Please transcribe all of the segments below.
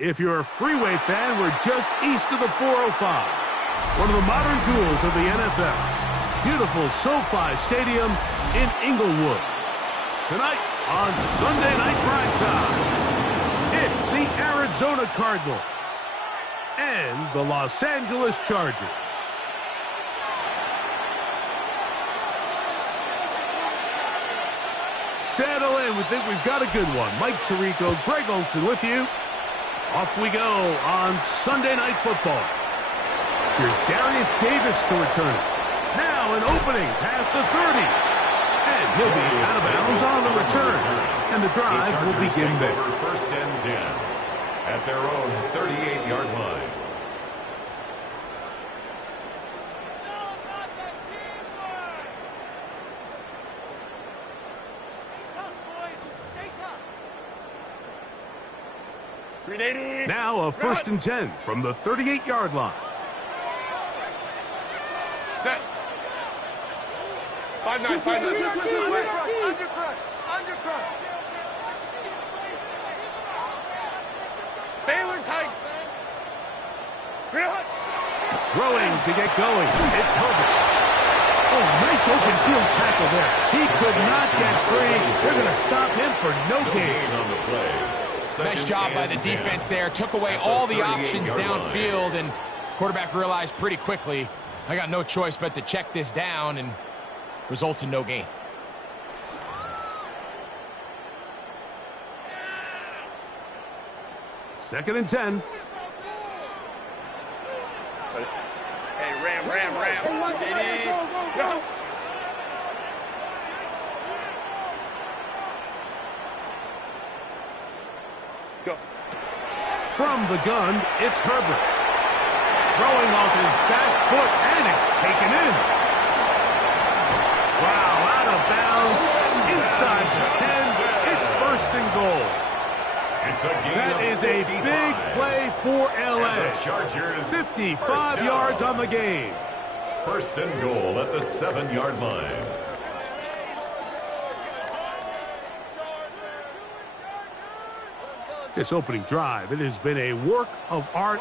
If you're a freeway fan, we're just east of the 405. One of the modern jewels of the NFL. Beautiful SoFi Stadium in Inglewood. Tonight on Sunday Night Primetime, it's the Arizona Cardinals and the Los Angeles Chargers. Settle in. We think we've got a good one. Mike Tirico, Greg Olson with you. Off we go on Sunday Night Football. Here's Darius Davis to return it. Now an opening past the 30. And he'll be out of bounds on the return. And the drive will begin there. First and 10 at their own 38-yard line. Now a 1st and 10 from the 38-yard line. Set. 5-9, 5-9. Undercut. Baylor tight. Throwing to get going. It's Herbert. Oh, nice open field tackle there. He could not get free. They're going to stop him for no gain on the play. Nice job by the defense there. Took away all the options downfield, and quarterback realized pretty quickly, I got no choice but to check this down, and results in no gain. Second and 10. Hey, Ram. Go. Go. From the gun, it's Herbert. Throwing off his back foot, and it's taken in. Wow, out of bounds, inside the 10. It's 1st and goal. That is a big play for LA. 55 yards on the game. 1st and goal at the 7-yard line. This opening drive, it has been a work of art.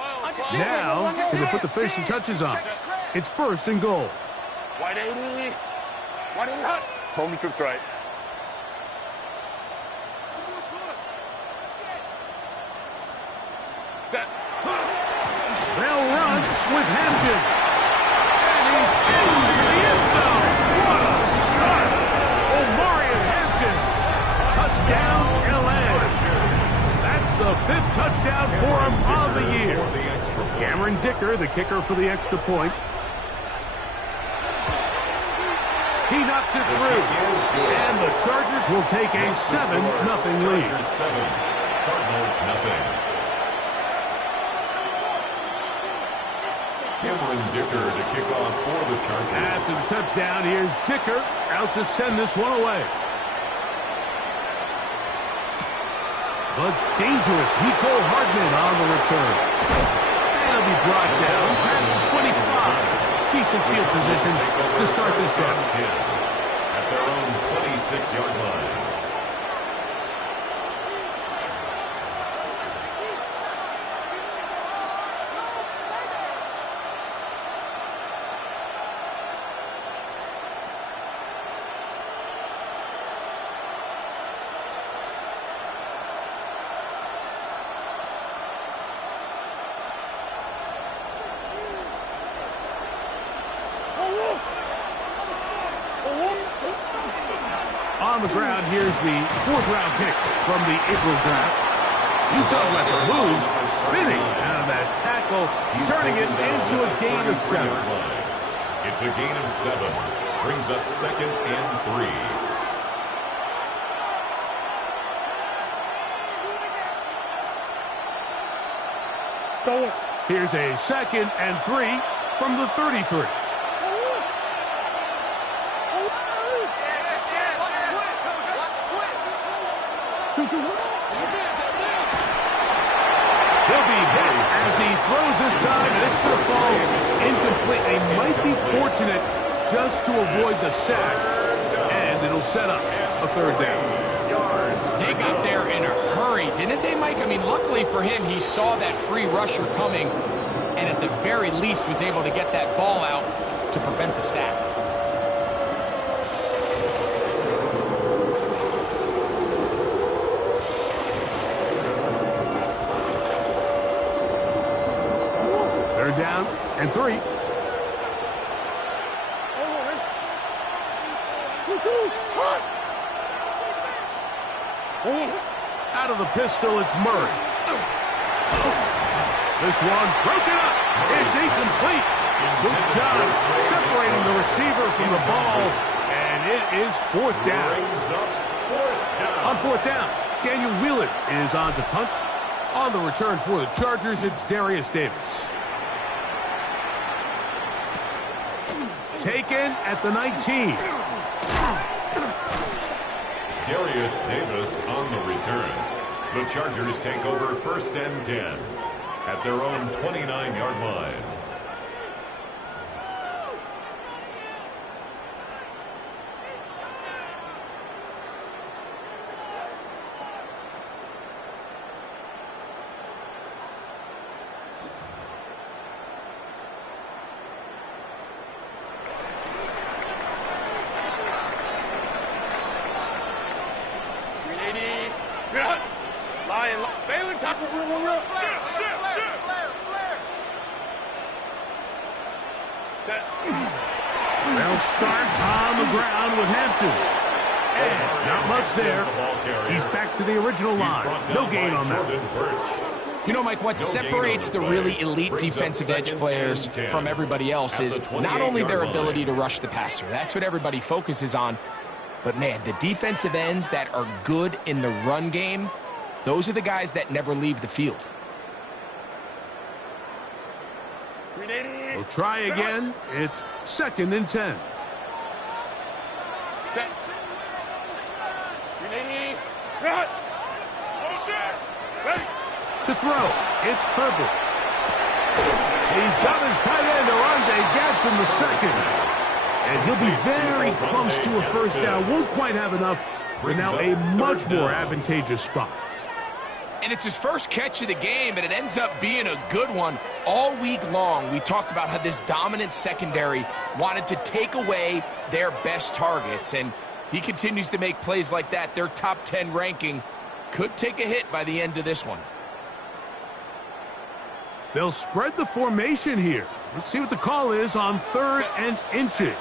Now, can they put the finishing touches on? It's 1st and goal. Wide 80 hot. Home trips right. Set. They'll run with Hampton. And he's into the end zone. What a start. Omarion Hampton. Touchdown, LA. That's the 5th touchdown for him on the year. Cameron Dicker, the kicker for the extra point. He knocks it through. And the Chargers will take a 7-0 lead. Cardinals nothing. Cameron Dicker to kick off for the Chargers. After the touchdown, here's Dicker out to send this one away. The dangerous Nico Hardman on the return. And he'll be brought down past the 25. Decent field position to start this down. At their own 26-yard line. On the ground, here's the 4th-round pick from the April draft. Utah Weapon moves, spinning out of that tackle, turning it into a gain of 7. It's a gain of 7. Brings up 2nd and 3. Here's a 2nd and 3 from the 33. He'll be hit as he throws this time, and it's going to fall incomplete. They might be fortunate just to avoid the sack, and it'll set up a 3rd down. They got there in a hurry, didn't they, Mike? I mean, luckily for him, he saw that free rusher coming, and at the very least was able to get that ball out to prevent the sack. Down and 3. Out of the pistol, it's Murray. This one broken up. It's incomplete. Good job separating the receiver from the ball, and it is 4th down. On 4th down, Daniel Wheelan is on to punt. On the return for the Chargers, it's Darius Davis. Taken at the 19. Darius Davis on the return. The Chargers take over 1st and 10 at their own 29-yard line. They'll start on the ground with Hampton. And not much there. He's back to the original line. No gain on that. You know, Mike, what separates the really elite defensive edge players from everybody else is not only their ability to rush the passer. That's what everybody focuses on. But, man, the defensive ends that are good in the run game, those are the guys that never leave the field. We'll try again. It's 2nd and 10. Set. Ready. To throw, it's Herbert. He's got his tight end, Orlando Gadsden, the second. And he'll be very close to a first down. Won't quite have enough, but now a much more advantageous spot. And it's his first catch of the game, and it ends up being a good one. All week long, we talked about how this dominant secondary wanted to take away their best targets. And if he continues to make plays like that, their top 10 ranking could take a hit by the end of this one. They'll spread the formation here. Let's see what the call is on 3rd and inches.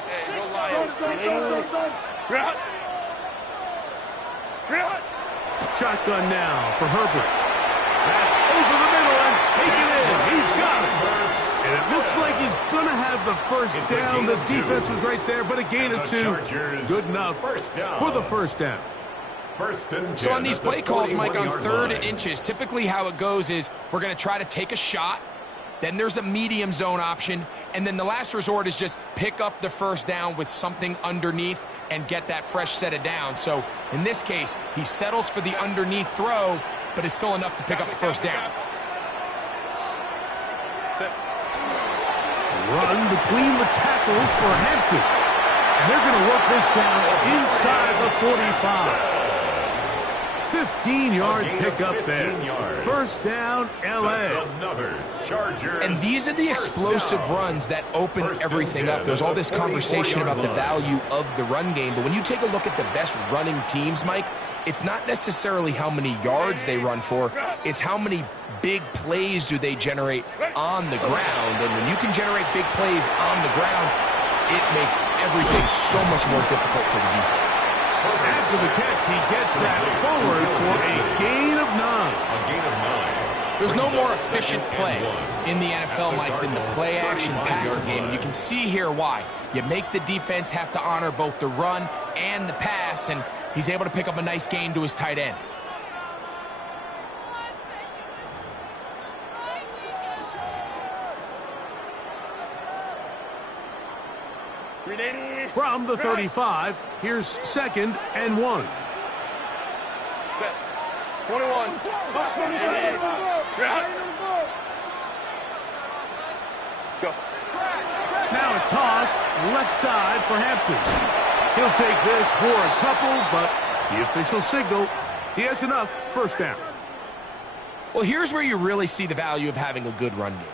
Shotgun now for Herbert. That's over the middle and taken in. He's got it. And it looks like he's going to have the first down. The defense was right there, but a gain of 2. Good enough for the first down. So on these play calls, Mike, on 3rd and inches, typically how it goes is we're going to try to take a shot. Then there's a medium zone option. And then the last resort is just pick up the first down with something underneath and get that fresh set of down. So in this case, he settles for the underneath throw, but it's still enough to pick up the first down. Run between the tackles for Hampton. And they're going to work this down inside the 45. 15-yard pickup there. First down, L.A. And these are the explosive runs that open everything up. There's all this conversation about the value of the run game, but when you take a look at the best running teams, Mike, it's not necessarily how many yards they run for, it's how many big plays do they generate on the ground. And when you can generate big plays on the ground, it makes everything so much more difficult for the defense. After the catch, he gets that forward for a gain of 9. There's no more efficient play in the NFL, Mike, than the play-action passing game. And you can see here why. You make the defense have to honor both the run and the pass, and he's able to pick up a nice gain to his tight end. From the 35, here's 2nd and 1. Set. 21. Go. Now a toss, left side for Hampton. He'll take this for a couple, but the official signal, he has enough. First down. Well, here's where you really see the value of having a good run game.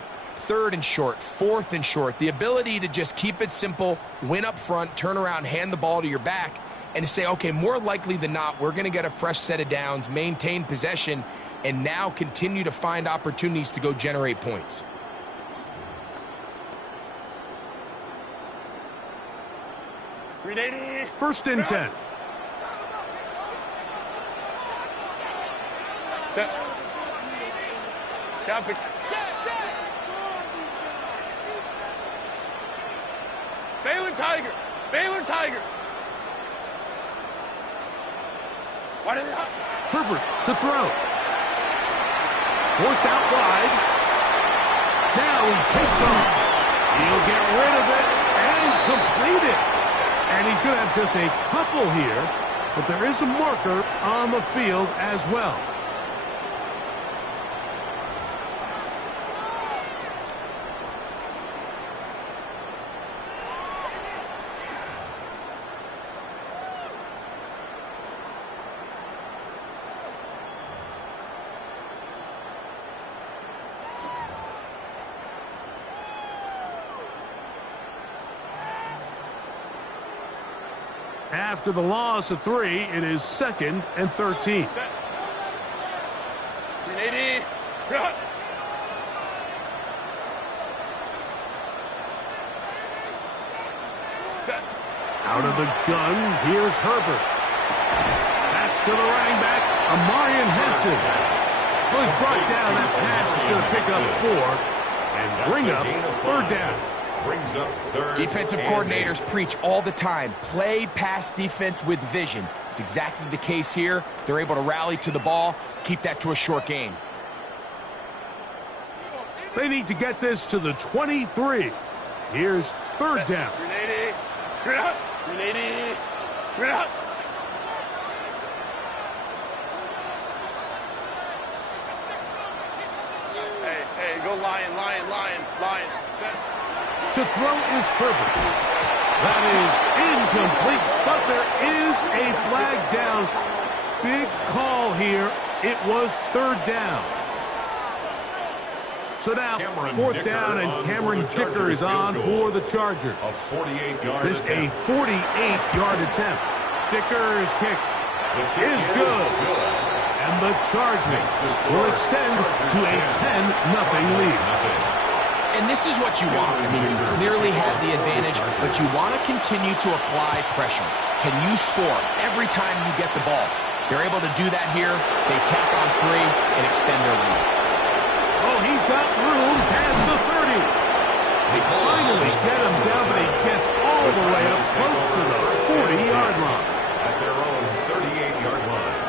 3rd and short, 4th and short, the ability to just keep it simple, win up front, turn around, hand the ball to your back, and to say, okay, more likely than not, we're going to get a fresh set of downs, maintain possession, and now continue to find opportunities to go generate points. First and 10. Set. Copy. Baylor Tiger. What is it? Herbert to throw. Forced out wide. Now he takes off. He'll get rid of it and complete it. And he's going to have just a couple here, but there is a marker on the field as well. After the loss of 3, it is 2nd and 13. Set. 380. Cut. Set. Out of the gun, here's Herbert. That's to the running back, Amarian Hampton. Was brought down. That pass is going to pick up 4 and bring up 3rd down. Brings up 3rd. Defensive coordinators preach all the time, play pass defense with vision. It's exactly the case here. They're able to rally to the ball, keep that to a short gain. They need to get this to the 23. Here's 3rd down. 380. Cut. 380. Cut. Hey, go lion. Set. To throw is Herbert. That is incomplete, but there is a flag down. Big call here. It was 3rd down. So now, 4th down, and Cameron Dicker is on for the Chargers. A 48-yard This attempt. a 48-yard attempt. Dicker's kick is good. And the Chargers will extend to a 10-0 lead. And this is what you want. I mean, you clearly have the advantage, but you want to continue to apply pressure. Can you score every time you get the ball? They're able to do that here. They tack on 3 and extend their lead. Oh, he's got room past the 30. They finally get him down, but he gets all the way up close to the 40-yard line. At their own 38-yard line.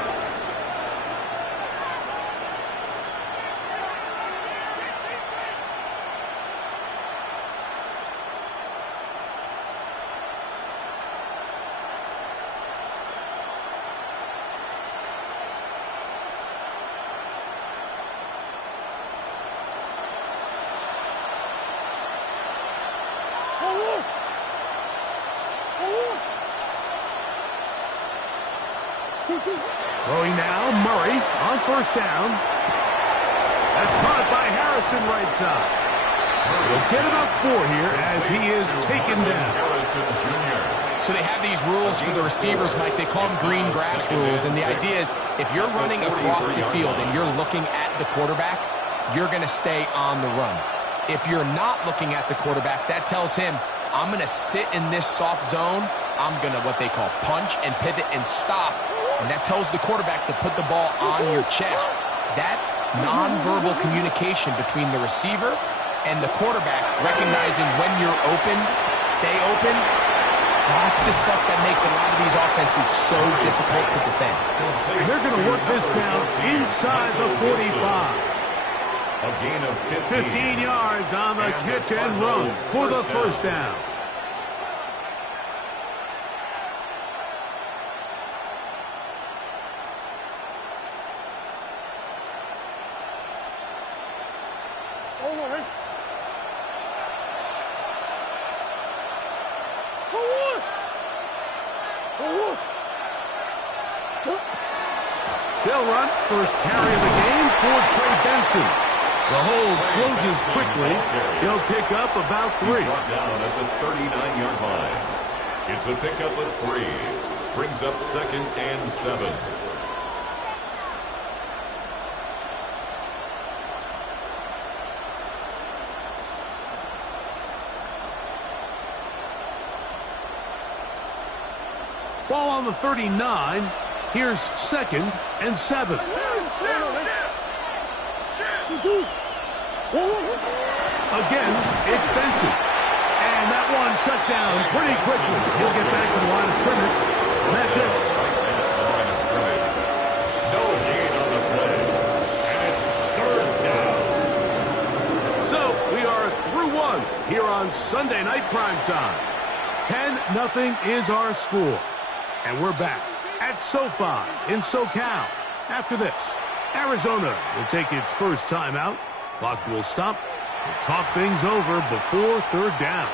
Throwing now, Murray on 1st down. That's caught by Harrison right side. He'll get it up 4 here as he is taken down. Harrison Jr. So they have these rules for the receivers, Mike. They call them green grass rules. And the idea is if you're running across the field and you're looking at the quarterback, you're going to stay on the run. If you're not looking at the quarterback, that tells him, I'm going to sit in this soft zone. I'm going to what they call punch and pivot and stop. And that tells the quarterback to put the ball on your chest. That nonverbal communication between the receiver and the quarterback, recognizing when you're open, stay open, that's the stuff that makes a lot of these offenses so difficult to defend. And they're going to work this down inside the 45. A gain of 15 yards on the catch and run for the 1st down. They'll run. First carry of the game for Trey Benson. The hold closes quickly. He'll pick up about 3. He's brought down at the 39-yard line. It's a pickup of 3. Brings up 2nd and 7. Ball on the 39. Here's 2nd and 7. Again, it's Benson. And that one shut down pretty quickly. He'll get back to the line of scrimmage. And that's it. No gain on the play. And it's 3rd down. So we are through 1 here on Sunday Night Primetime. 10-0 is our score. And we're back at SoFi in SoCal. After this, Arizona will take its first timeout. Clock will stop. We'll talk things over before 3rd down.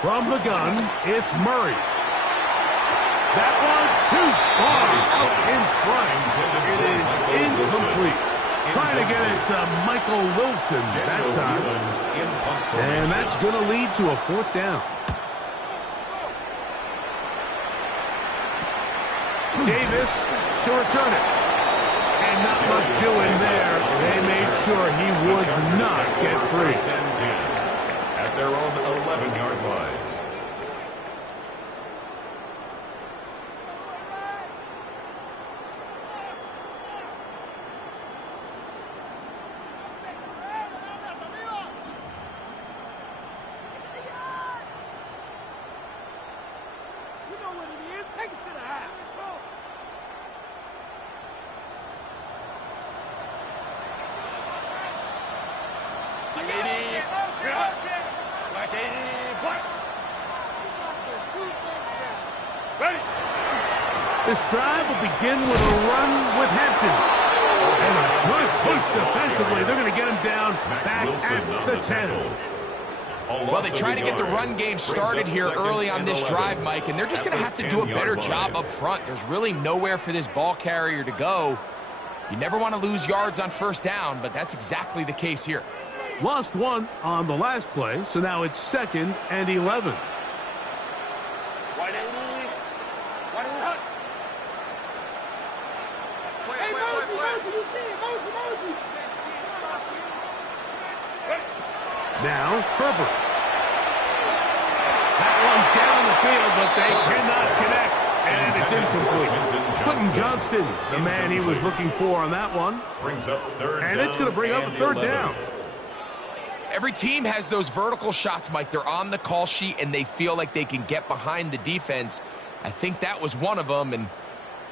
From the gun, it's Murray. That one too far out in front. It is incomplete. Trying to get it to Michael Wilson that time. And that's going to lead to a 4th down. Davis to return it. And not much doing there. They made sure he would not get free. At their own 11-yard line. This drive will begin with a run with Hampton. And a good push defensively. They're going to get him down back at the 10. Well, they try to get the run game started here early on this drive, Mike, and they're just going to have to do a better job up front. There's really nowhere for this ball carrier to go. You never want to lose yards on 1st down, but that's exactly the case here. Lost 1 on the last play, so now it's 2nd and 11. Now, Herbert. That one down the field, but they cannot connect. And it's incomplete. Quentin Johnston, the man he was looking for on that one. And it's going to bring up a 3rd down. Every team has those vertical shots, Mike. They're on the call sheet, and they feel like they can get behind the defense. I think that was one of them, and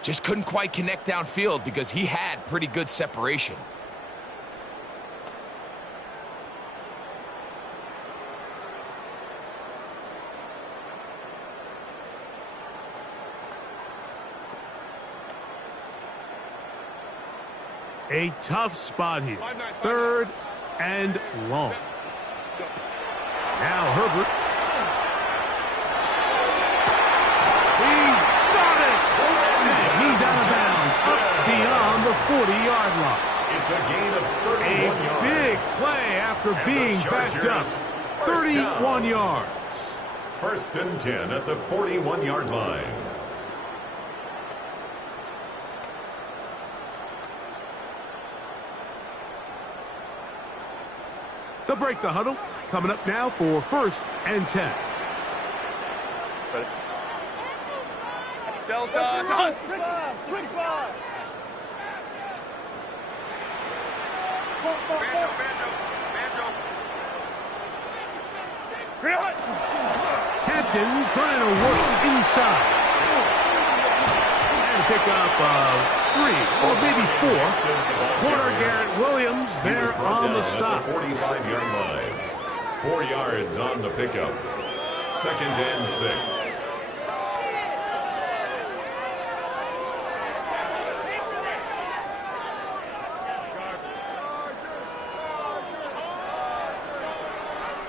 just couldn't quite connect downfield because he had pretty good separation. A tough spot here. 3rd and long. Now Herbert. He's got it! And he's out of bounds up beyond the 40-yard line. It's a gain of 31 yards. A big play after being backed up. 31 yards. 1st and 10 at the 41-yard line. They'll break the huddle. Coming up now for 1st and 10. Delta. Captain trying to work inside. And pick up 3 or maybe 4. Corner Garrett Williams there on the stop. 45-yard line. 4 yards on the pickup. 2nd and 6.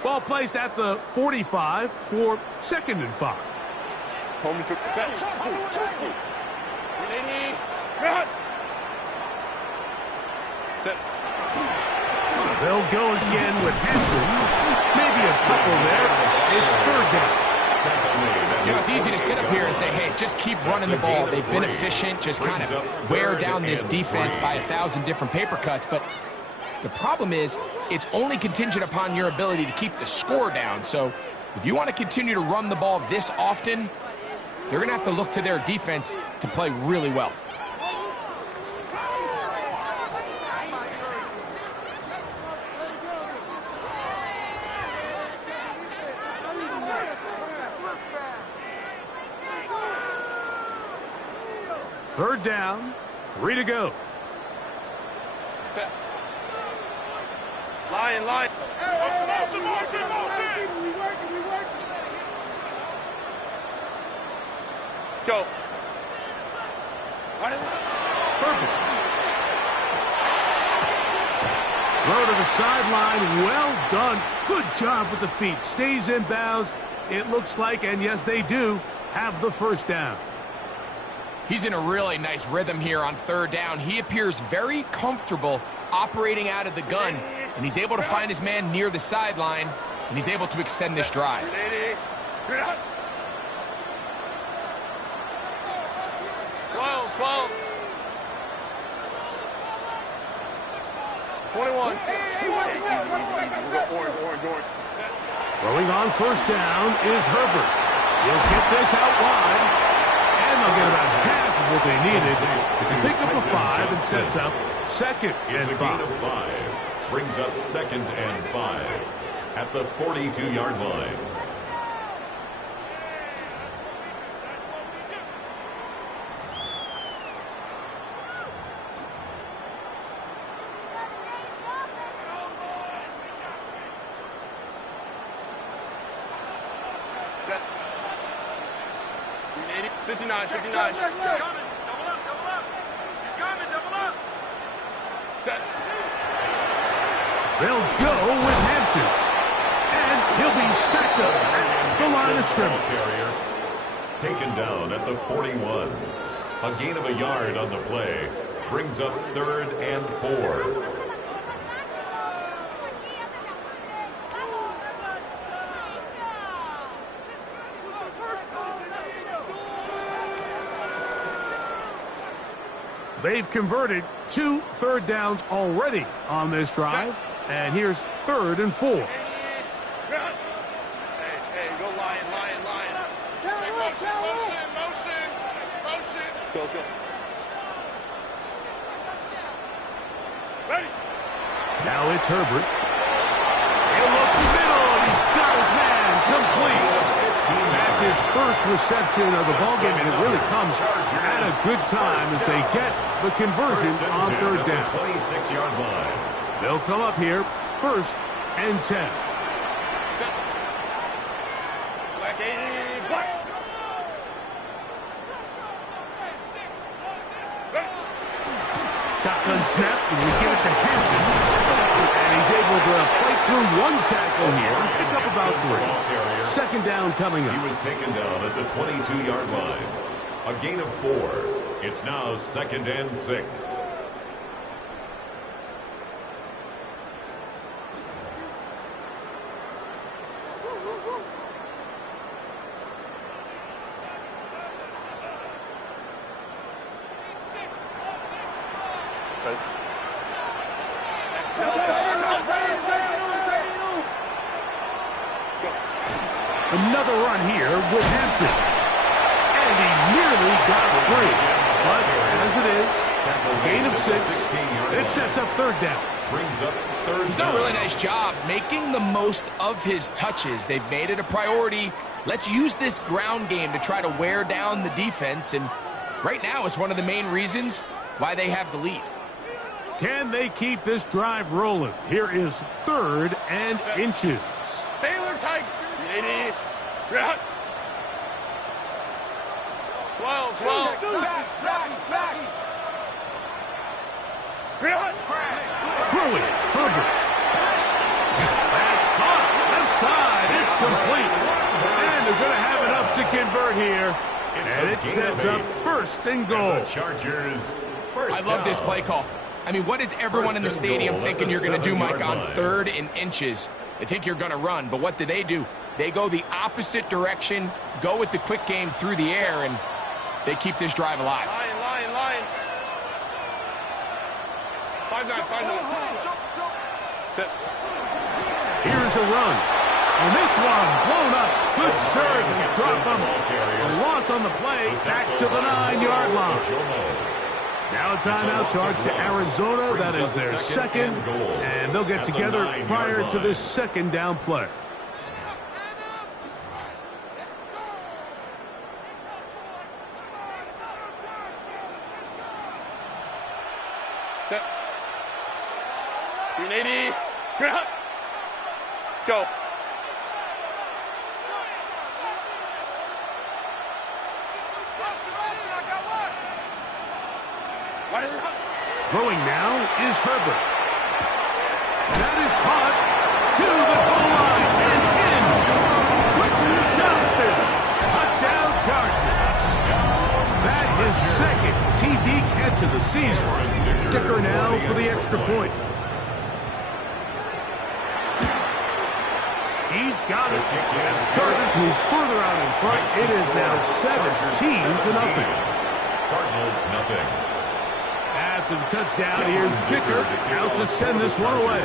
Ball placed at the 45 for 2nd and 5. They'll go again with Henson. Maybe a couple there. It's 3rd down. You know, it's easy to sit up here and say, hey, just keep running the ball. They've been efficient, just kind of wear down this defense by 1,000 different paper cuts. But the problem is it's only contingent upon your ability to keep the score down. So if you want to continue to run the ball this often, they're going to have to look to their defense to play really well. Third down, 3 to go. Lion. Motion. Go. Perfect. Throw to the sideline. Well done. Good job with the feet. Stays in bounds. It looks like, and yes, they do, have the first down. He's in a really nice rhythm here on third down. He appears very comfortable operating out of the gun, and he's able to find his man near the sideline, and he's able to extend this drive. 12. 21. Orange. Throwing on first down is Herbert. He'll get this out wide, and they'll get about half of what they needed. It's a pickup of 5 and sets up second It's and a gain 5. of 5. Brings up second and 5 at the 42-yard line. Set. 59. Check. Double up. He's coming, double up. Set. They'll go with Hampton, and he'll be stacked up at the line of scrimmage. Carrier taken down at the 41. A gain of a yard on the play brings up third and 4. They've converted 2 third downs already on this drive, and here's third and 4. Hey, go Lion. Motion. Go. Ready. Now it's Herbert. He'll look middle, and he's got his man complete. That's his first reception of the ballgame, and it really comes at a good time as they get the conversion on third down. 26-yard line. They'll come up here, first and 10. Set. Black 80. Black. Shotgun snap, and we give it to Hampton. And he's able to fight through one tackle here, pick up about 3. Second down coming up. He was taken down at the 22-yard line. A gain of 4. It's now second and 6. Another run here with Hampton. And he nearly got free. But as it is, gain of 6. It sets up third down. Brings up third He's down. done a really nice job making the most of his touches. They've made it a priority. Let's use this ground game to try to wear down the defense, and right now it's one of the main reasons why they have the lead. Can they keep this drive rolling? Here is third and inches. Baylor tight. 80. Back. 12. Back. Throw it, Herbert. That's caught. Left side. It's complete. And they're going to have enough to convert here. And it sets up first and goal. The Chargers first I love down. this play call. I mean, what is everyone in the First and stadium goal at thinking the you're going to do, Mike, 7-yard on line. third and inches? They think you're going to run, but what do? They go the opposite direction, go with the quick game through the air, and they keep this drive alive. Lion. 5-9. Set. Here's a run. And this one blown up. Good serve. Drop him. A loss on the play. Back to the 9-yard line. Now a timeout charge to Arizona. That is their second. And they'll get together prior to this second down play. Set. 380. Let's go. Throwing now is Herbert. That is caught to the goal line and in. Johnston. Touchdown Chargers. That is second TD catch of the season. Kicker now for the extra point. He's got it. As Chargers move further out in front, it is now 17-0. Cardinals nothing. After the touchdown, here's Kicker out to send this one away.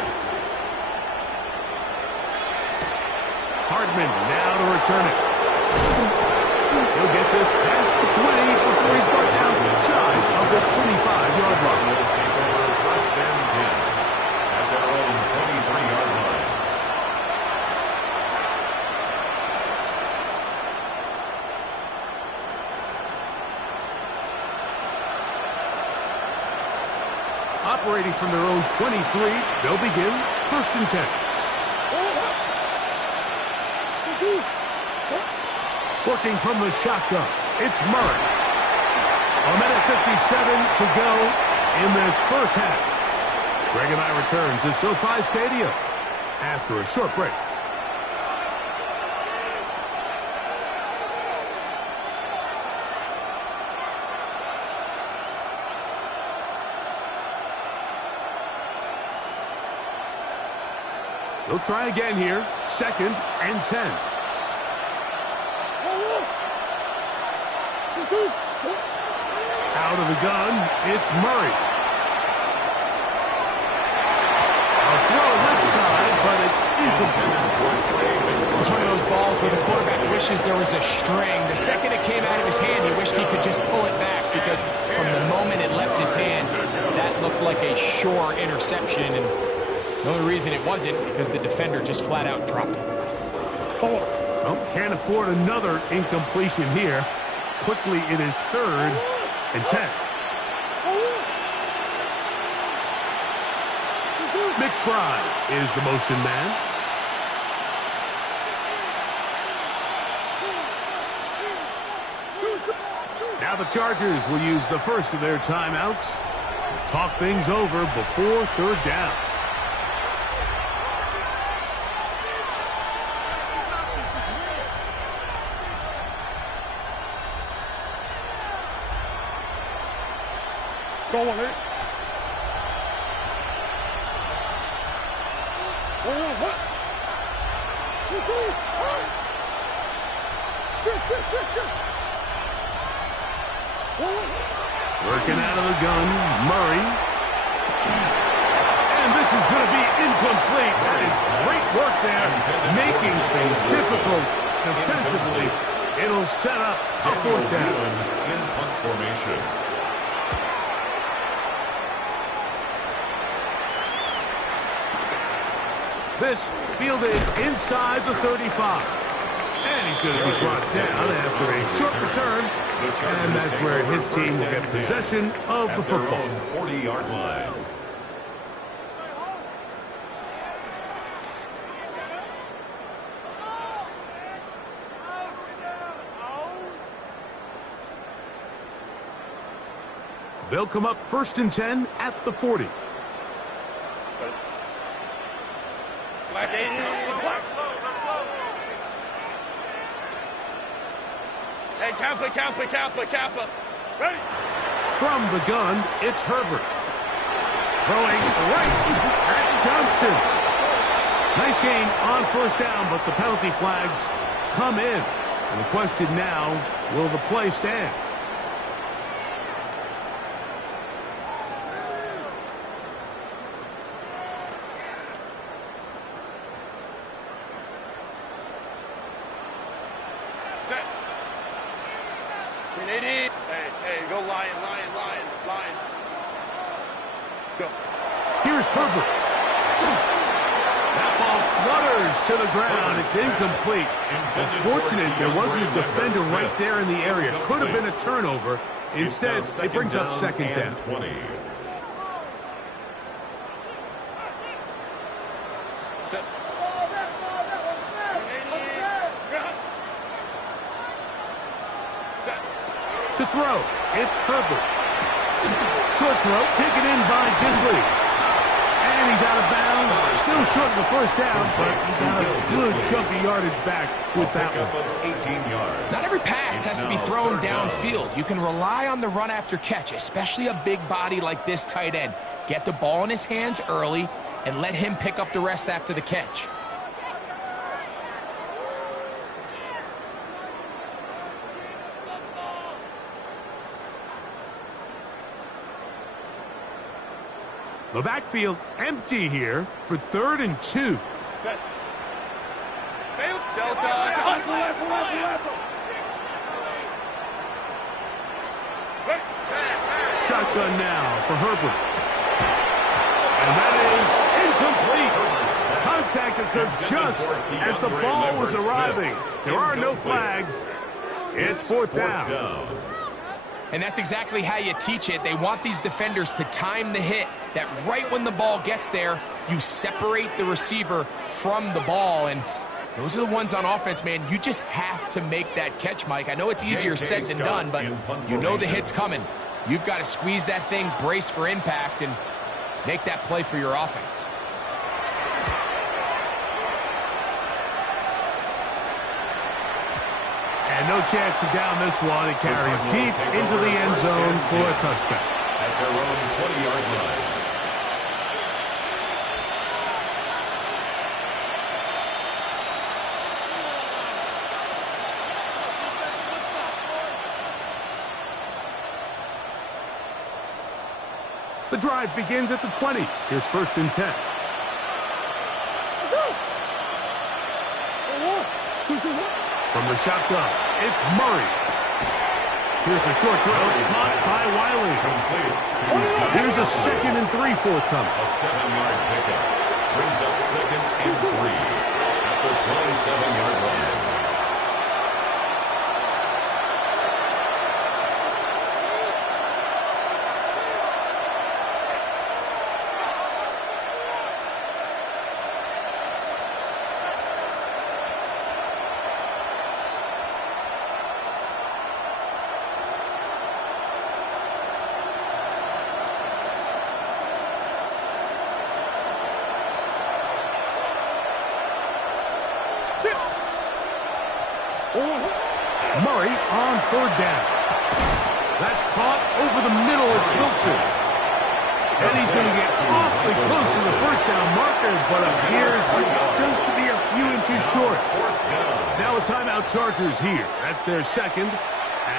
Hardman now to return it. He'll get this past the 20 before he's brought down shy of the 25-yard line. Cardinals take over first and 10 at their own 23-yard line. Operating from their own 23, they'll begin first and 10. Working from the shotgun, it's Murray. A minute 57 to go in this first half. Greg and I return to SoFi Stadium after a short break. They'll try again here. Second and 10. Out of the gun, it's Murray. A throw left side, but it's incomplete. It's one of those balls where the quarterback wishes there was a string. The second it came out of his hand, he wished he could just pull it back because from the moment it left his hand, that looked like a sure interception. And the only reason it wasn't because the defender just flat out dropped it. Well, can't afford another incompletion here. Quickly, it is third and 10. McBride is the motion man. Now the Chargers will use the first of their timeouts. Talk things over before third down. Go on, it. Working out of the gun, Murray. And this is going to be incomplete. That is great work there, making things difficult defensively. It'll set up a fourth down. In punt formation. This fielded inside the 35. And he's going to be brought down after a short return. And that's where his team will get possession of the football. 40-yard line. They'll come up first and 10 at the 40. Hey, Kappa. Ready? From the gun, it's Herbert. Throwing right. That's Johnston. Nice gain on first down, but the penalty flags come in. And the question now, will the play stand? Hey, go Lion. Go. Here's Herbert. That ball flutters to the ground. It's incomplete. Unfortunate there wasn't a defender right there in the area. Could have been a turnover. Instead, it brings up second down. 20. Set. Set. To throw, it's Herbert. Short throw, taken in by Disley. And he's out of bounds. Still short of the first down, but he's got a good chunk of yardage back with that one. 18 yards. Not every pass has to be thrown downfield. You can rely on the run after catch, especially a big body like this tight end. Get the ball in his hands early and let him pick up the rest after the catch. The backfield empty here for 3rd and 2. Set. Fail. Delta. Shotgun now for Herbert. And that is incomplete. Contact occurred just as the ball was arriving. There are no flags. It's 4th down. And that's exactly how you teach it. They want these defenders to time the hit, that right when the ball gets there, you separate the receiver from the ball. And those are the ones on offense, man. You just have to make that catch, Mike. I know it's easier said than done, but you know the hit's coming. You've got to squeeze that thing, brace for impact, and make that play for your offense. And no chance to down this one. It carries deep into the end zone for a touchdown. At their own 20-yard line. The drive begins at the 20. Here's 1st and 10. From the shotgun, it's Murray. Here's a short throw, caught by Wiley. Here's a 2nd and 3 forthcoming. A 7-yard pickup brings up 2nd and 3 at the 27-yard line. Murray on 3rd down. That's caught over the middle. It's Wilson. And he's going to get awfully close to the 1st down marker, but appears just to be a few inches short. Now a timeout Chargers here. That's their 2nd.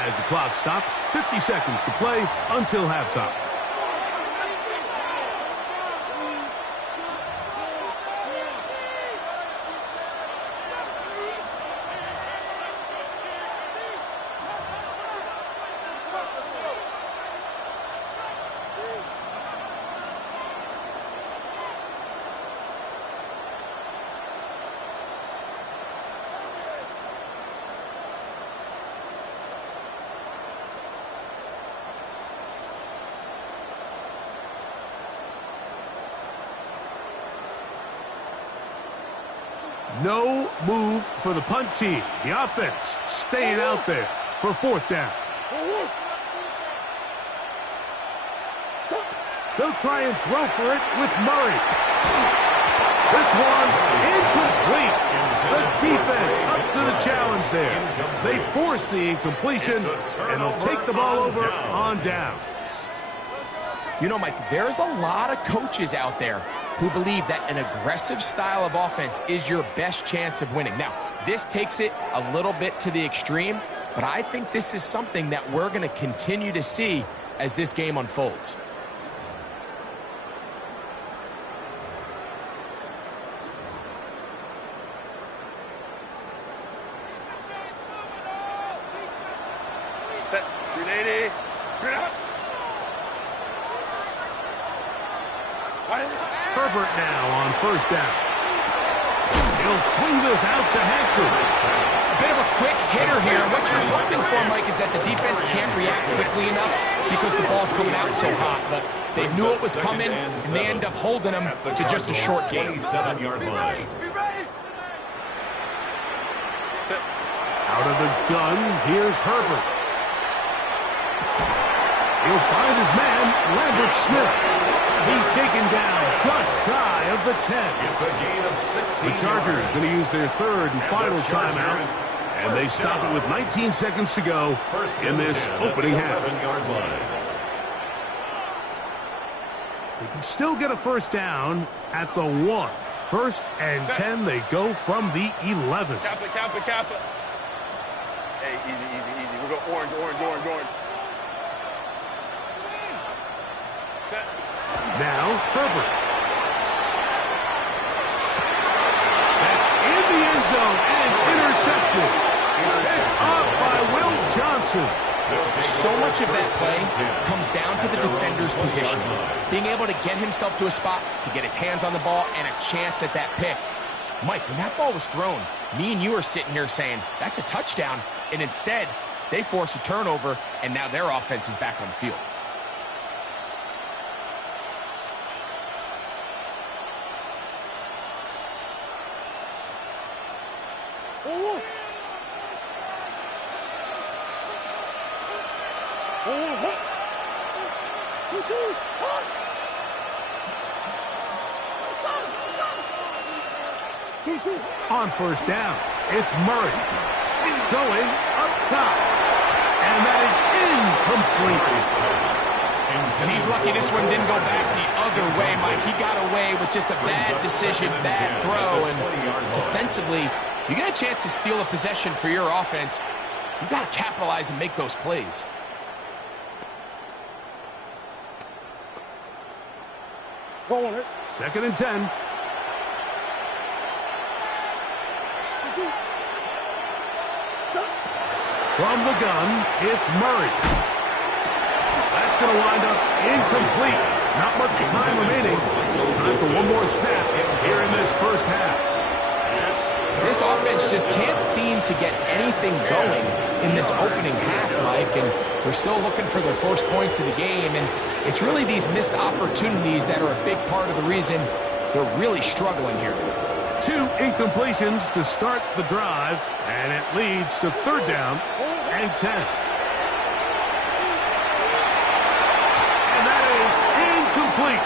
As the clock stops, 50 seconds to play until halftime. No move for the punt team. The offense staying out there for 4th down. They'll try and throw for it with Murray. This one incomplete. The defense up to the challenge there. They force the incompletion, and they'll take the ball over on down. You know, Mike, there's a lot of coaches out there who believe that an aggressive style of offense is your best chance of winning. Now, this takes it a little bit to the extreme, but I think this is something that we're going to continue to see as this game unfolds. Set. 380. Herbert now on 1st down. He'll swing this out to Hampton. A bit of a quick hitter here. What you're hoping for, Mike, is that the defense can't react quickly enough because the ball's coming out so hot. But they knew it was coming, and they end up holding him to just a short game. 27-yard line. Out of the gun, here's Herbert. He'll find his man, Lambert Smith. He's taken down just shy of the 10. It's a gain of 16. The Chargers going to use their third and final timeout, and they stop it with 19 seconds to go in this opening half. They can still get a first down at the 1. First and 10, they go from the 11. Kappa. Hey, easy. We'll go orange. Now, Herbert. That's in the end zone and intercepted. Picked off by Will Johnson. So much of that play comes down to the defender's position. Being able to get himself to a spot, to get his hands on the ball, and a chance at that pick. Mike, when that ball was thrown, me and you are sitting here saying, that's a touchdown. And instead, they force a turnover, and now their offense is back on the field. On first down, it's Murray. Going up top. And that is incomplete. And he's lucky this one didn't go back the other way, Mike. He got away with just a bad decision, bad throw. And defensively, you get a chance to steal a possession for your offense. You got to capitalize and make those plays. Second and 10. From the gun, it's Murray. That's going to wind up incomplete. Not much time remaining. Time for one more snap here in this first half. This offense just can't seem to get anything going in this opening half, Mike, and they're still looking for their first points of the game, and it's really these missed opportunities that are a big part of the reason they're really struggling here. 2 incompletions to start the drive, and it leads to third down and 10. And that is incomplete.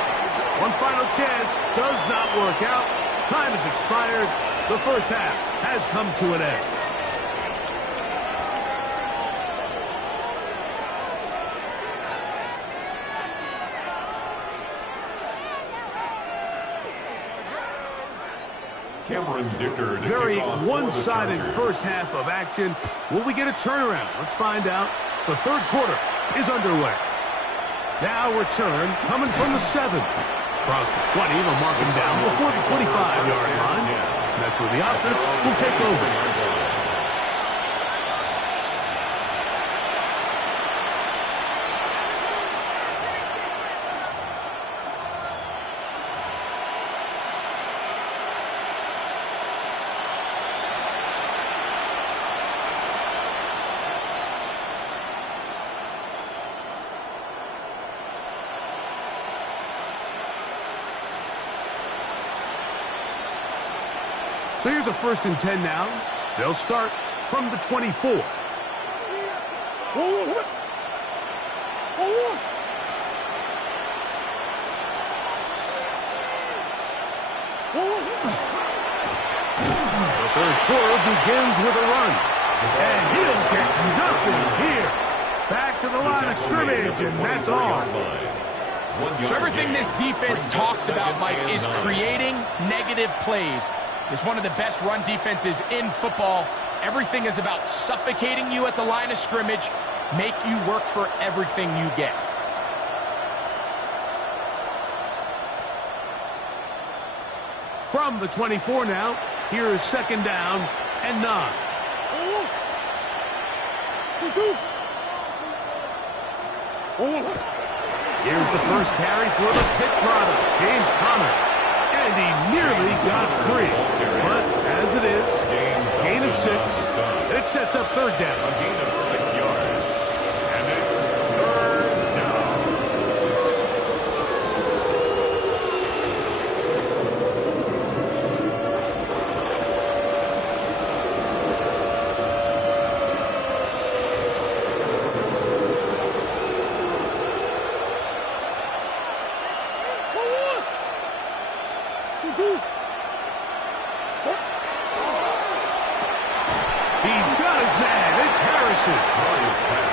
One final chance does not work out. Time has expired. The first half has come to an end. Very one-sided first half of action. Will we get a turnaround? Let's find out. The third quarter is underway. Now return coming from the 7. Across the 20, they'll mark him down before the 25-yard line. That's where the offense will take over. So here's a first and 10 now. They'll start from the 24. The third quarter begins with a run. And he'll get nothing here. Back to the line of scrimmage, and that's all. So everything this defense talks about, Mike, is creating negative plays. It's one of the best run defenses in football. Everything is about suffocating you at the line of scrimmage, make you work for everything you get. From the 24 now, here is second down and 9. Here's the first carry for the Pitt product, James Conner. And he nearly got free. But third down. A gain of 6 yards. And it's third down. He's got his man. It's Harrison.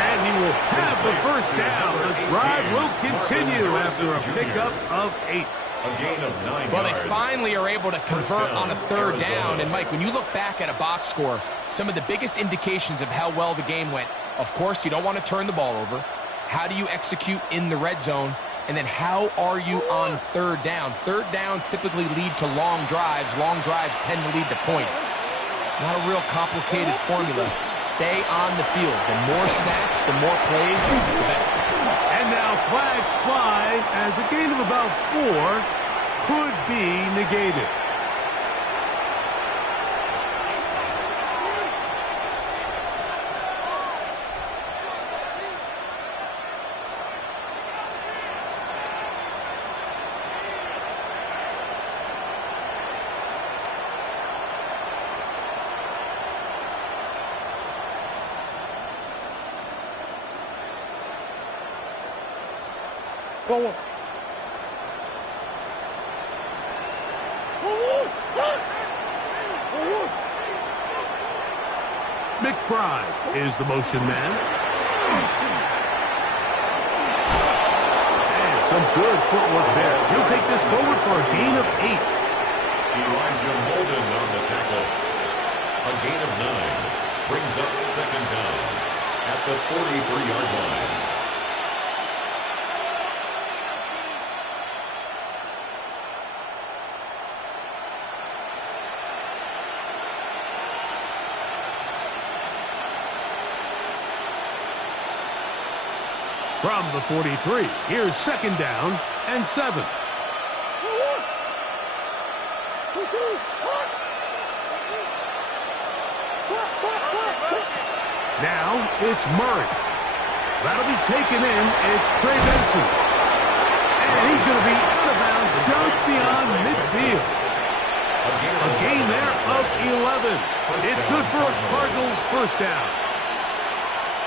And he will have the first down. The drive will continue after a pickup of 8. A gain of 9 Well, they yards. finally are able to convert on a third down. And, Mike, when you look back at a box score, some of the biggest indications of how well the game went, of course, you don't want to turn the ball over. How do you execute in the red zone? And then how are you on third down? Third downs typically lead to long drives. Long drives tend to lead to points. It's not a real complicated formula. Stay on the field. The more snaps, the more plays, the better. And now flags fly as a gain of about 4 could be negated. McBride is the motion man. And some good footwork there. He'll take this forward for a gain of 8. Elijah Molden on the tackle. A gain of 9. Brings up second down at the 43-yard line. From the 43, here's second down and 7. Now it's Murray. That'll be taken in. It's Trey Benson. And he's going to be out of bounds just beyond midfield. A gain there of 11. It's good for a Cardinals first down.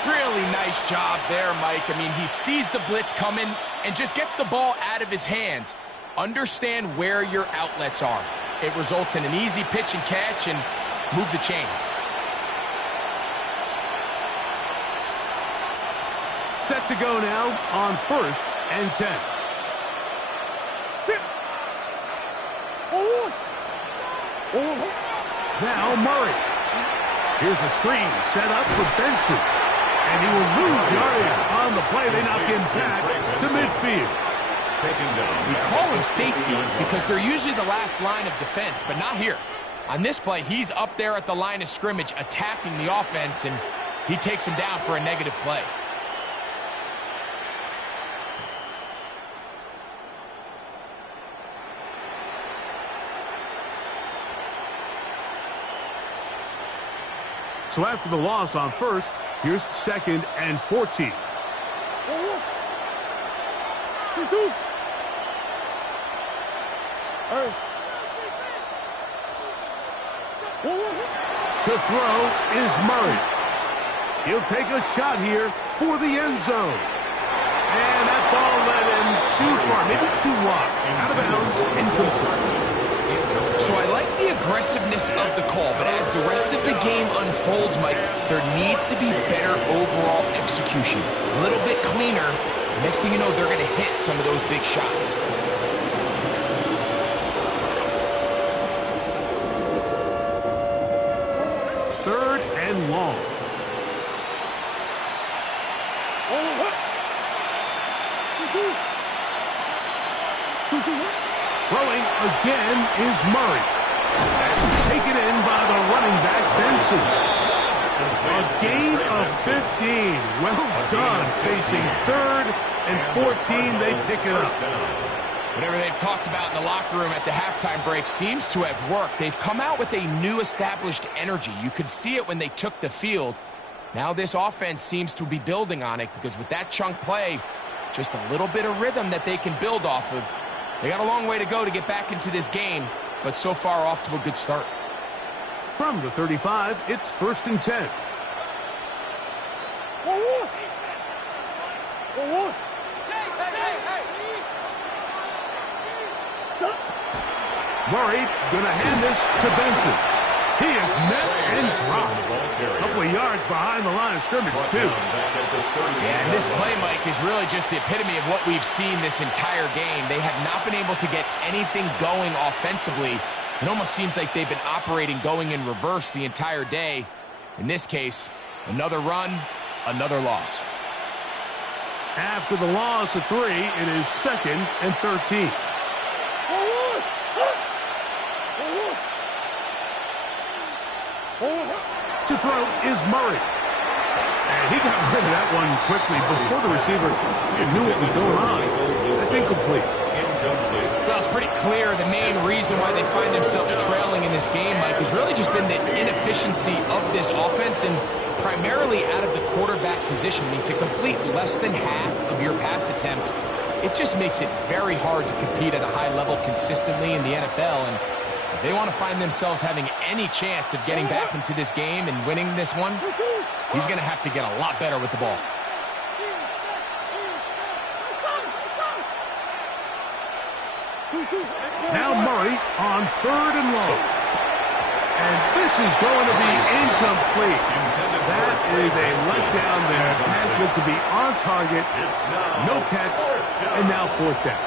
Really nice job there, Mike. I mean, he sees the blitz coming and just gets the ball out of his hands. Understand where your outlets are. It results in an easy pitch and catch and move the chains. Set to go now on first and 10. Sit. Now Murray. Here's a screen set up for Benson. And he will lose yardage on the play. They knock him back to midfield. We call them safeties because they're usually the last line of defense, but not here. On this play, he's up there at the line of scrimmage attacking the offense, and he takes him down for a negative play. So after the loss on first, here's second and 14. To throw is Murray. He'll take a shot here for the end zone. And that ball led him too far, maybe too wide. Out of bounds, incomplete. So I like the aggressiveness of the call, but as the rest of the game unfolds, Mike, there needs to be better overall execution. A little bit cleaner. Next thing you know, they're going to hit some of those big shots. Third and long. Throwing again is Murray. Taken in by the running back, Benson. A gain of 15. Well done. Facing third and 14, they pick it up. Whatever they've talked about in the locker room at the halftime break seems to have worked. They've come out with a new established energy. You could see it when they took the field. Now this offense seems to be building on it because with that chunk play, just a little bit of rhythm that they can build off of. They got a long way to go to get back into this game, but so far off to a good start. From the 35, it's 1st and 10. Murray gonna hand this to Benson. He is met and dropped. A couple of yards behind the line of scrimmage, too. Yeah, and this play, Mike, is really just the epitome of what we've seen this entire game. They have not been able to get anything going offensively. It almost seems like they've been operating going in reverse the entire day. In this case, another run, another loss. After the loss of 3, it is 2nd and 13. To throw is Murray. And he got rid of that one quickly before the receiver knew what was going on. That's incomplete. Well, it's pretty clear the main reason why they find themselves trailing in this game, Mike, has really just been the inefficiency of this offense and primarily out of the quarterback position. I mean, to complete less than half of your pass attempts, it just makes it very hard to compete at a high level consistently in the NFL. And if they want to find themselves having any chance of getting back into this game and winning this one, he's going to have to get a lot better with the ball. Now Murray on 3rd and long. And this is going to be incomplete. That is a letdown there. Pass looked to be on target. No catch. And now 4th down.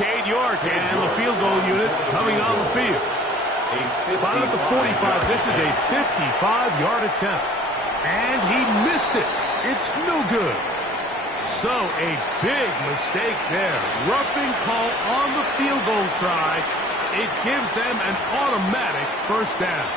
Cade York and the field goal unit coming on the field. Spotted at the 45. This is a 55-yard attempt. And he missed it. It's no good. So a big mistake there. Roughing call on the field goal try. It gives them an automatic 1st down.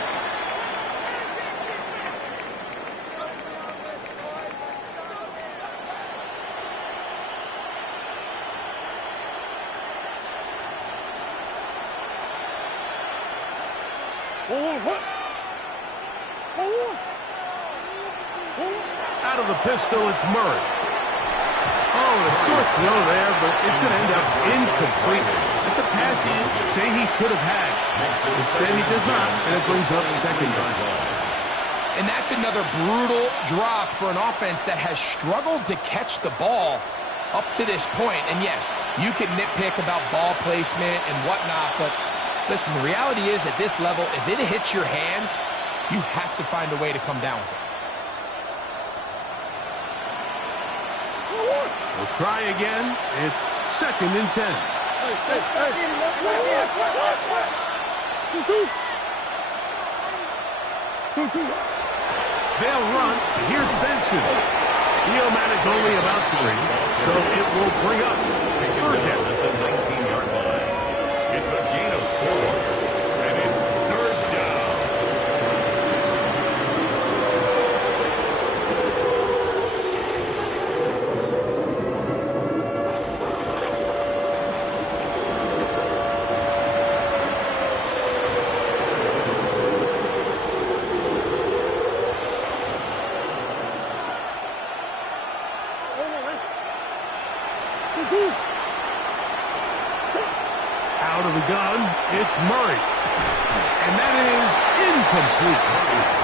Out of the pistol, it's Murray. Oh, a short throw there, but it's going to end up incomplete. It's a pass he'd say he should have had. Instead, he does not, and it brings up 2nd down. And that's another brutal drop for an offense that has struggled to catch the ball up to this point. And yes, you can nitpick about ball placement and whatnot, but listen, the reality is at this level, if it hits your hands, you have to find a way to come down with it. We'll try again. It's 2nd and 10. They'll run. Here's Benson. He'll manage only about 3, so it will bring up 3rd down at the 19-yard line. It's a gain of 4, and it's 3rd down. Out of the gun, it's Murray. And that is incomplete.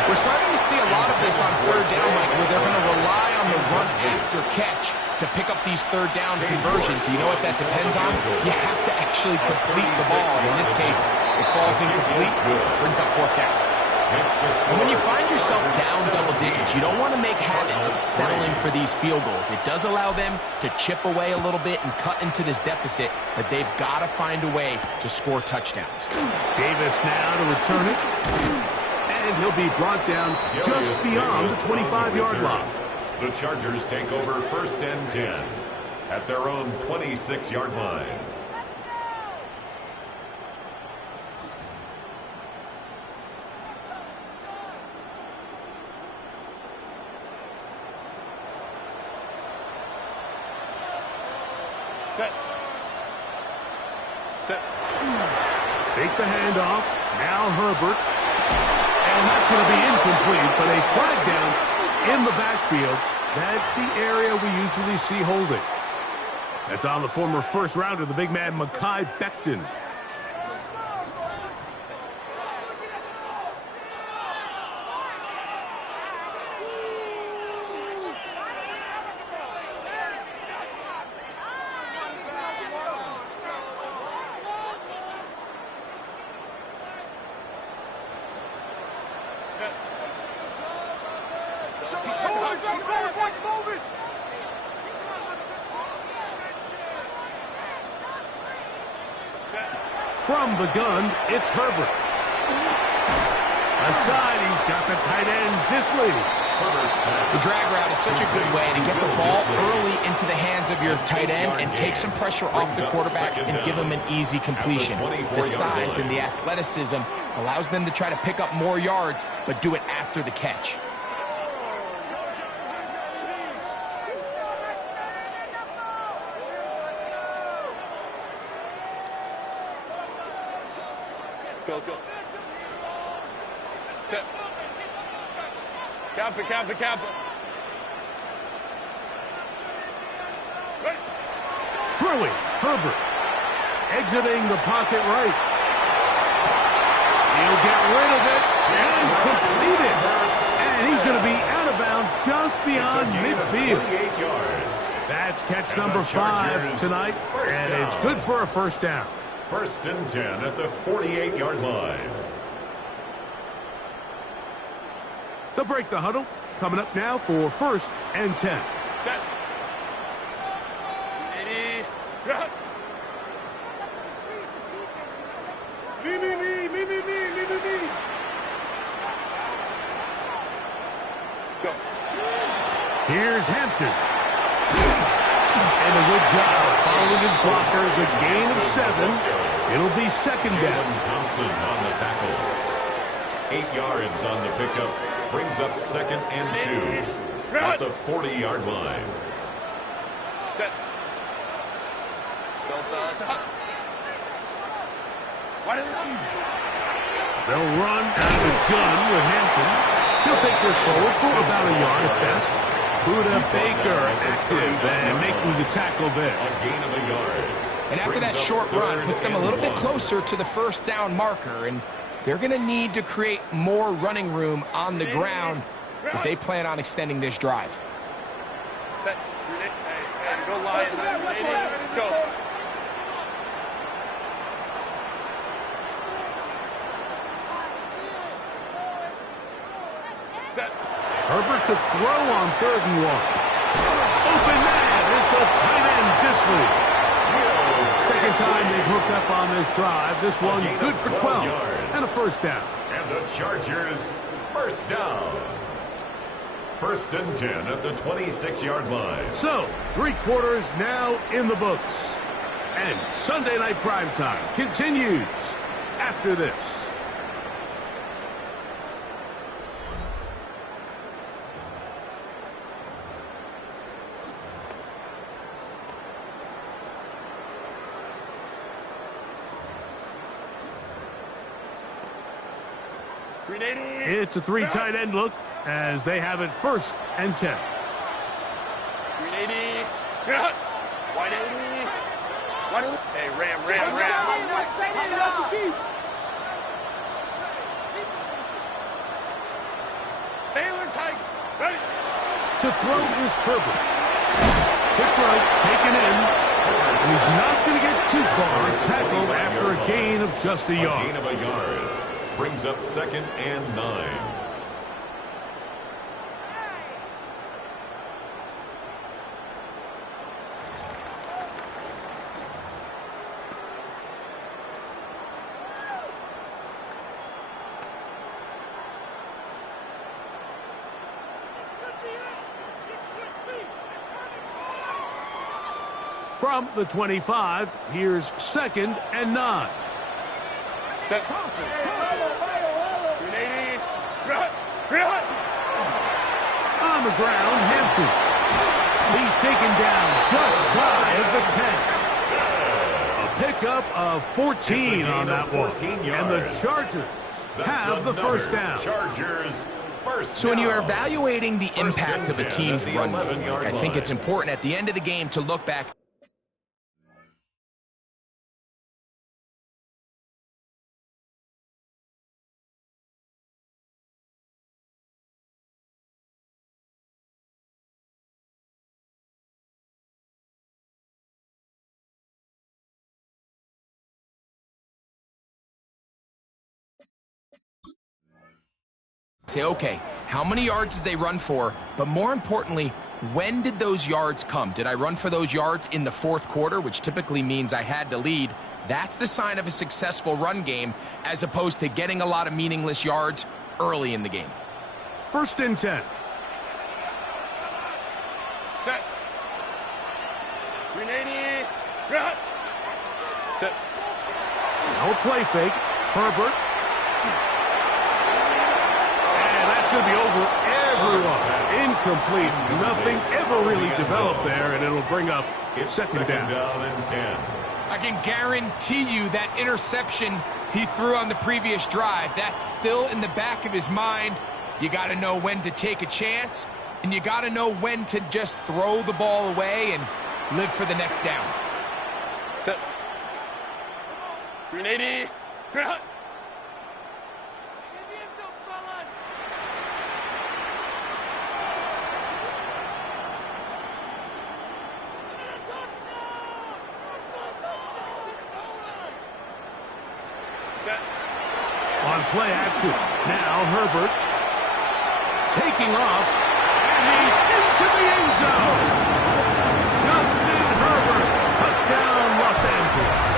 We're starting to see a lot of this on 3rd down, Mike, where they're going to rely on the run after catch to pick up these 3rd down conversions. You know what that depends on? You have to actually complete the ball. And in this case, it falls incomplete, brings up 4th down. And when you find yourself down double digits, you don't want to make habit of settling for these field goals. It does allow them to chip away a little bit and cut into this deficit, but they've got to find a way to score touchdowns. Davis now to return it. And he'll be brought down just beyond the 25-yard line. The Chargers take over 1st and 10 at their own 26-yard line. Fake the handoff. Now Herbert. And And that's going to be incomplete, but a flag down in the backfield. That's the area we usually see holding. That's on the former first rounder, the big man, Mekhi Becton. From the gun, it's Herbert. Aside, he's got the tight end, Disley. The drag route is such a good way to get the ball early into the hands of your tight end and take some pressure off the quarterback and give him an easy completion. The size and the athleticism allows them to try to pick up more yards, but do it after the catch. Let's go. Cap it. Throwing, Herbert. Exiting the pocket right. He'll get rid of it and complete it. And he's going to be out of bounds just beyond midfield. That's catch number 5 tonight, and it's good for a first down. 1st and 10 at the 48-yard line. They'll break the huddle. Coming up now for 1st and 10. Set. Cut. Me. Go. Here's Hampton. And a good job following his blockers. A gain of 7. It'll be 2nd down. Thompson on the tackle. 8 yards on the pickup. Brings up 2nd and 2 at the 40-yard line. Set. They'll run out of the gun with Hampton. He'll take this forward for about a yard at best. Buda Baker active and making the tackle there. A gain of a yard. And after that short run, puts them a little bit closer to the first down marker. And they're going to need to create more running room on the ground if they plan on extending this drive. Set. Hey, go Lions. Go. Set. Herbert to throw on 3rd and 1. Open man is the tight end, Disley. 2nd time they've hooked up on this drive. This one good for 12 and a first down. And the Chargers, first down. 1st and 10 at the 26-yard line. So, 3 quarters now in the books. And Sunday Night Primetime continues after this. It's a 3 tight end look as they have it 1st and 10. 380. Cut. 180. Hey, Ram. Taylor tight. Ready. To throw is Herbert. Quick throw, taken in. And he's not going to get too far. Tackled after a gain of just a yard. Gain of a yard. Brings up 2nd and 9. From the 25, here's 2nd and 9. Set. On the ground, Hampton. He's taken down just shy of the 10. A pickup of 14 on that one. And the Chargers have the first down. Chargers first So when down. you're evaluating the impact of a 10 team's at the run game, 11-yard I think line. it's important at the end of the game to look back. Say, okay, how many yards did they run for? But more importantly, when did those yards come? Did I run for those yards in the fourth quarter, which typically means I had to lead? That's the sign of a successful run game, as opposed to getting a lot of meaningless yards early in the game. First and 10. Set. 380. Run. Set. Now a play fake. Herbert. And that's going to be over everyone. Incomplete. Nothing ever really developed there, and it'll bring up second down. And 10. I can guarantee you that interception he threw on the previous drive, that's still in the back of his mind. You got to know when to take a chance, and you got to know when to just throw the ball away and live for the next down. Set. 380. Run. On play action. Now Herbert taking off, and he's into the end zone. Justin Herbert, touchdown Los Angeles.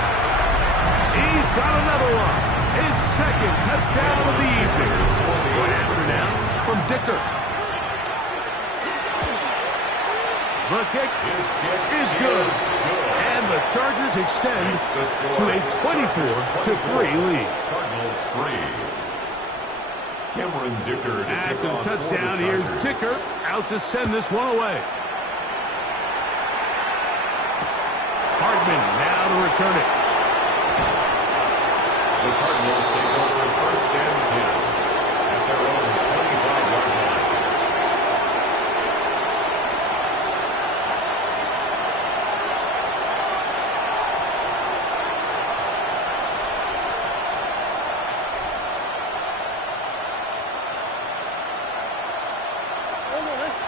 He's got another one. His second touchdown of the evening. Right after now from Dicker. The kick is good. And the Chargers extend to a 24-3 lead. Cardinals 3. Cameron Dicker to After the kick off touchdown, for the here's Chargers. Dicker out to send this one away. Hardman now to return it. The Cardinals take over first and 10 at their own 25-yard line.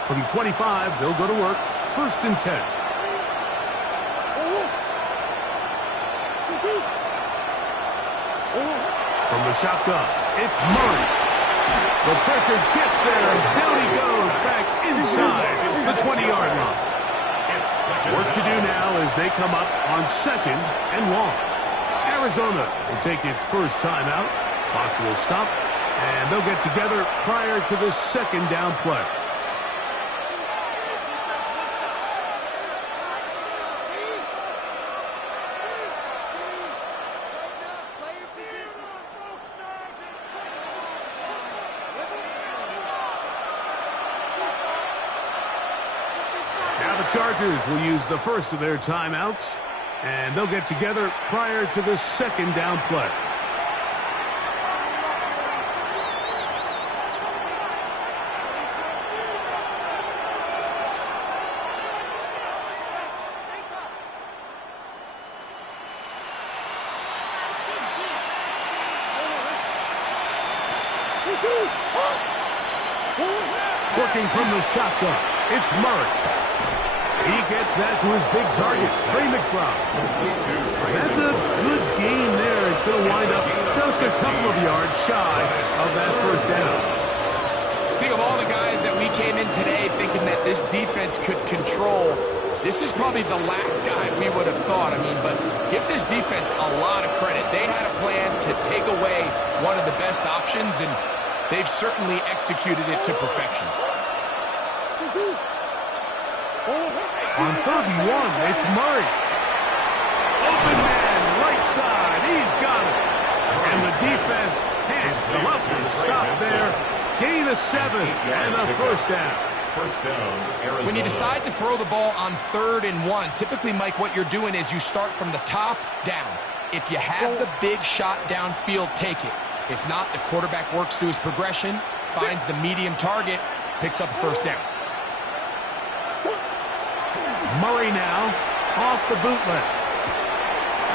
From the 25, they'll go to work. First and 10. From the shotgun, it's Murray. The pressure gets there, and down he goes back inside the 20-yard line. Work to do now as they come up on second and long. Arizona will take its first timeout. Clock will stop, and they'll get together prior to the second down play. Chargers will use the first of their timeouts, and they'll get together prior to the second down play. Working from the shotgun, it's Murray. He gets that to his big target, Trey McBride. That's a good game there. It's going to wind up just a couple of yards shy of that first down. Think of all the guys that we came in today thinking that this defense could control. This is probably the last guy we would have thought. I mean, but give this defense a lot of credit. They had a plan to take away one of the best options, and they've certainly executed it to perfection. On 3rd and 1, it's Murray. Open man, right side. He's got it. And the defense can't come up with a stop there. Gain of 7 and a first down. First down, Arizona. When you decide to throw the ball on 3rd and 1, typically, Mike, what you're doing is you start from the top down. If you have the big shot downfield, take it. If not, the quarterback works through his progression, finds the medium target, picks up a first down. Murray now off the bootleg.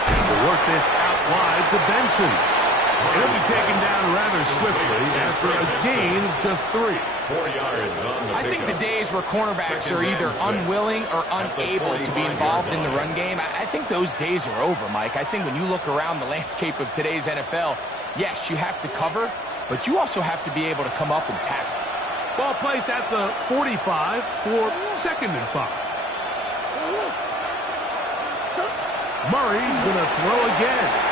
To work this out wide to Benson. He'll be taken down rather swiftly after a gain of just 3. 4 yards on the I think the days where cornerbacks are either unwilling or unable to be involved in the run game, I think those days are over, Mike. I think when you look around the landscape of today's NFL, yes, you have to cover, but you also have to be able to come up and tackle. Ball placed at the 45 for 2nd and 5. Murray's going to throw again.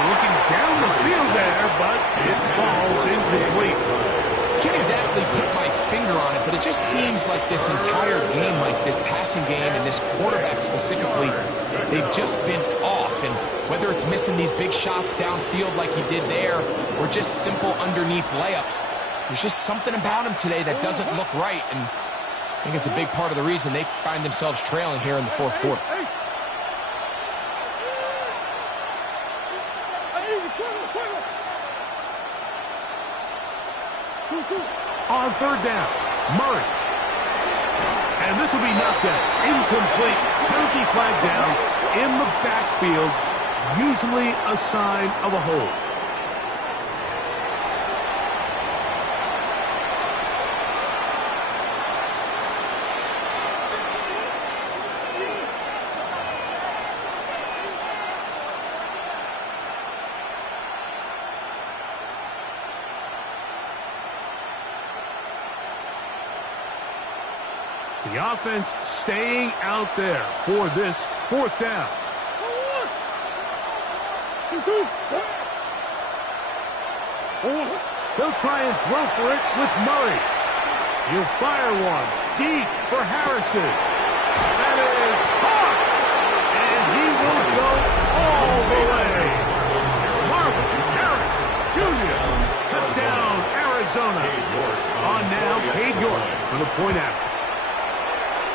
Looking down the field there, but it falls incomplete. Can't exactly put my finger on it, but it just seems like this entire game, like this passing game and this quarterback specifically, they've just been off. And whether it's missing these big shots downfield like he did there or just simple underneath layups, there's just something about him today that doesn't look right. And I think it's a big part of the reason they find themselves trailing here in the 4th quarter. On 3rd down, Murray. And this will be knocked out. Incomplete. Penalty flag down in the backfield. Usually a sign of a hold. The offense staying out there for this 4th down. They'll try and throw for it with Murray. He'll fire one deep for Harrison. That is caught. And he will go all the way. Marvin Harrison Jr. Touchdown, Arizona. On now, Cade York for the point after.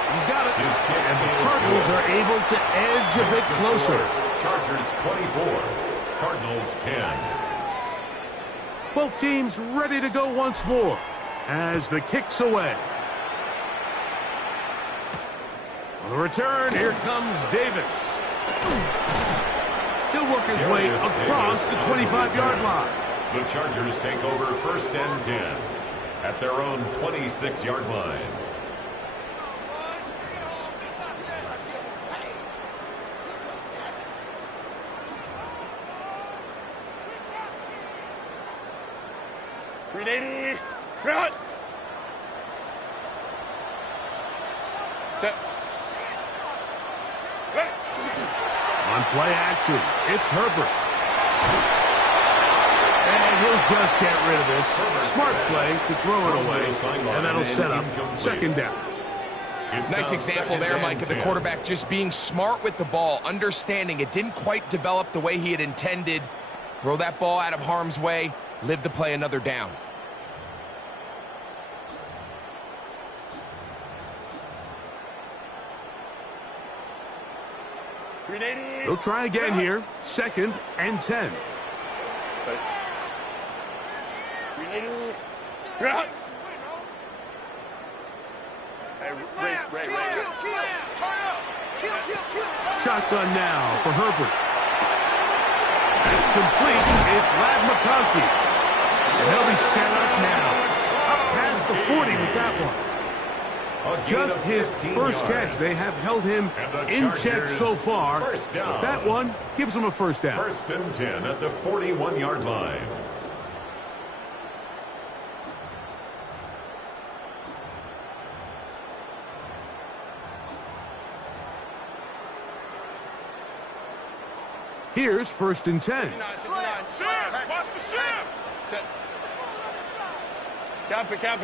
He's got it. And the Cardinals are able to edge a bit closer. Chargers 24, Cardinals 10. Both teams ready to go once more as the kick's away. On the return, here comes Davis. He'll work his way across the 25-yard line. The Chargers take over 1st and 10 at their own 26-yard line. Front. On play action, it's Herbert. And he'll just get rid of this. Smart play to throw it away, and that'll set up 2nd down. Nice example there, Mike, of the quarterback just being smart with the ball, understanding it didn't quite develop the way he had intended. Throw that ball out of harm's way, live to play another down. They'll try again here. 2nd and 10. Shotgun now for Herbert. It's complete. It's Ladd McConkey. And they'll be set up now. Up past the 40 with that one. Just his first catch. They have held him in check so far. But that one gives him a first down. 1st and 10 at the 41-yard line. Here's 1st and 10. Camp it.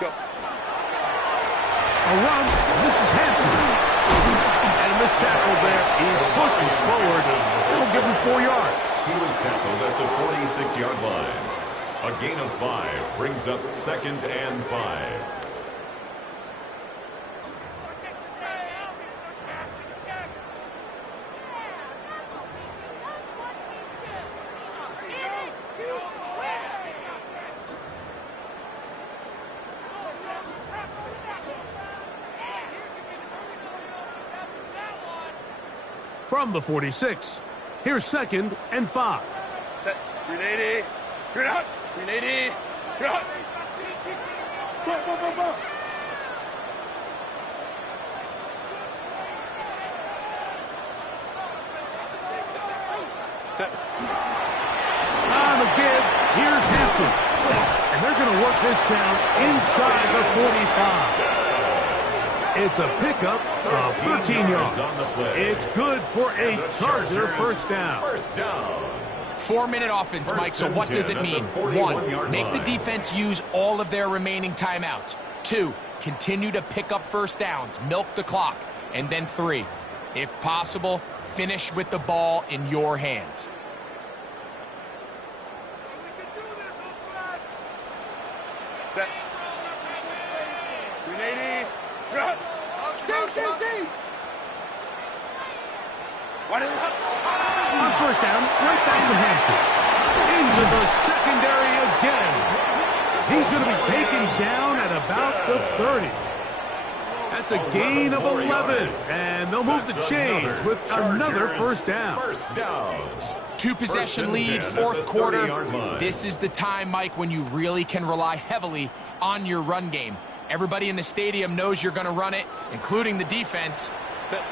Go. A run. This is Hampton. And a missed tackle there. He pushes forward. It'll give him 4 yards. He was tackled at the 46-yard line. A gain of 5 brings up 2nd and 5. from the 46. Here's 2nd and 5. Set. 380. Green out. 380. Green out. Go. Set. On the give, here's Hampton. And they're going to work this down inside the 45. It's a pickup of 13 yards. It's good for a Charger first down. 4-minute offense, Mike, so what does it mean? 1, make the defense use all of their remaining timeouts. 2, continue to pick up first downs, milk the clock. And then 3, if possible, finish with the ball in your hands. Set. 380. Run. One in the On first down, right back to Hampton. Into the secondary again. He's going to be taken down at about the 30. That's a gain of 11. And they'll move the chains with another first down. 2-possession lead, 4th quarter. This is the time, Mike, when you really can rely heavily on your run game. Everybody in the stadium knows you're going to run it, including the defense.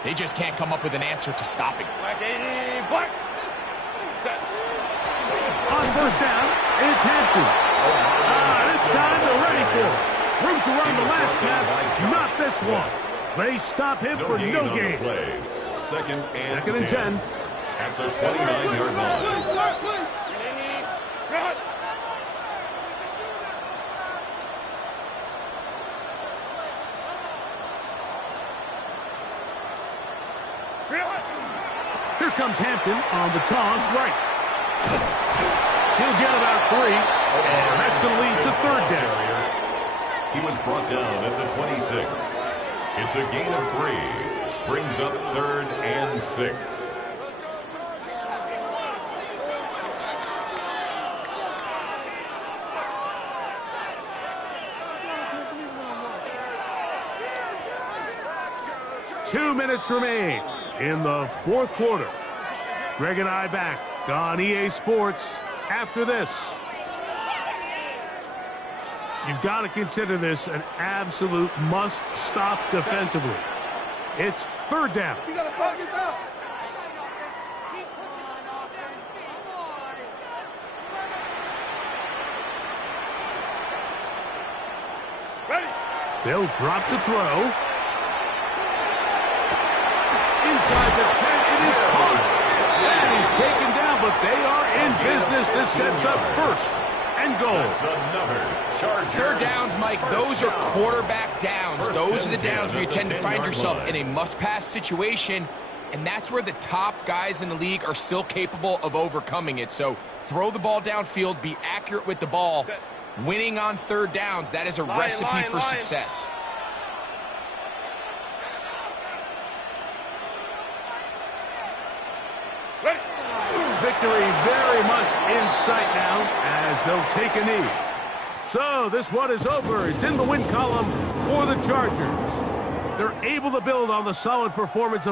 They just can't come up with an answer to stopping it. Black 80. Black. Set. On first down, it's Hampton. This time they're ready for it. Room to run the last snap, not this one. They stop him for no gain. Second and 10. At the 29-yard line. Here comes Hampton on the toss right. He'll get about 3, and that's going to lead to 3rd down. He was brought down at the 26. It's a gain of 3. Brings up 3rd and 6. Two minutes remain in the 4th quarter. Greg and I back on EA Sports after this. You've got to consider this an absolute must-stop defensively. It's 3rd down. You got to focus out. Ready. They'll drop to throw. Inside the 10, it is caught. And he's taken down, but they are in business. This sets up 1st and goal. Third downs, Mike, those are quarterback downs. Those are the downs where you tend to find yourself in a must-pass situation, and that's where the top guys in the league are still capable of overcoming it. So throw the ball downfield, be accurate with the ball. Winning on 3rd downs, that is a recipe for success. Victory very much in sight now as they'll take a knee. So this one is over. It's in the win column for the Chargers. They're able to build on the solid performance of